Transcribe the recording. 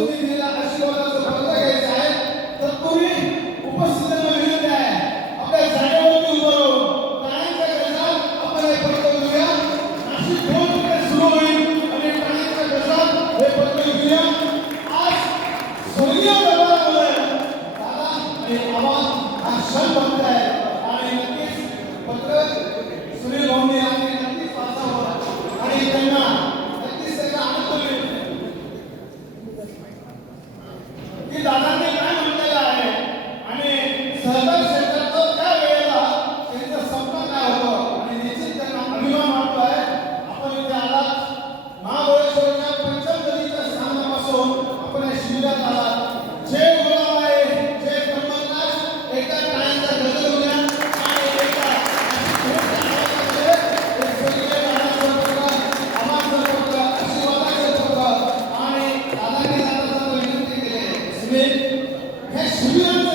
सुधीरला आशीर्वादाचा फटका घ्यायचा आहे तर कोणी उपस्थितांना विनंती आहे आपल्या जागेवरती उभं राहून टाळ्यांचा गजा आपण हे फटका घेऊया अशी दोन मिनिटे सुरू होईल आणि टाळ्यांचा गजा हे फटका घेऊया आज स्वर्गीय दरबारामध्ये दादा आणि आवाज़ हा क्षण Yeah.